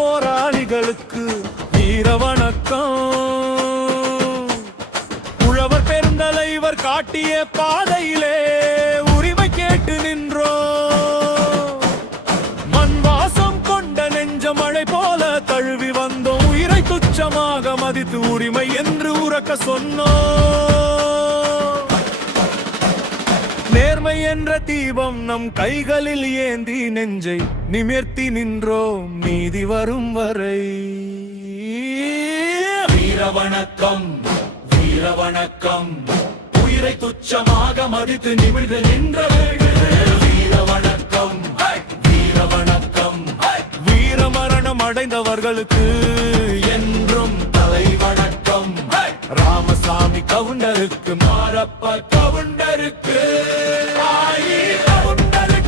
போராளிகளுக்கு வீர வணக்கம். உழவர் பெருந்தலைவர் காட்டிய பாதையிலே உரிமை கேட்டு நின்றோம். மண் வாசம் கொண்ட நெஞ்ச மழை போல தழுவி வந்தோம். உயிரை துச்சமாக மதித்து உரிமை என்று உறக்க சொன்னோம். நேர்மை என்ற தீபம் நம் கைகளில் ஏந்தி நெஞ்சை நிமிர்த்தி நின்றோம் நீதி வரும் வரை. வீர வணக்கம், வீர வணக்கம், உயிரை துச்சமாக மதித்து நிமிர்ந்து நின்றவர்கள். வீர வணக்கம், வீர வணக்கம், வீர மரணம் அடைந்தவர்களுக்கு என்றும் தலை வணக்கம். ராமசாமி கவுண்டருக்கு, மாரப்ப கவுண்டருக்கு, ஆயி கவுண்டருக்கு.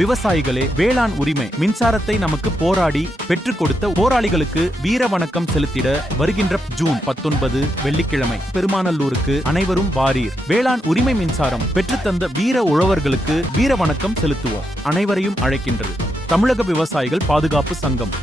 விவசாயிகளே, வேளாண் உரிமை மின்சாரத்தை நமக்கு போராடி பெற்றுக் கொடுத்த போராளிகளுக்கு வீர வணக்கம் செலுத்திட வருகின்ற ஜூன் 19 வெள்ளிக்கிழமை பெருமாநல்லூருக்கு அனைவரும் வாரீர். வேளாண் உரிமை மின்சாரம் பெற்றுத்தந்த வீர உழவர்களுக்கு வீர வணக்கம் செலுத்துவோம். அனைவரையும் அழைக்கின்றது தமிழக விவசாயிகள் பாதுகாப்பு சங்கம்.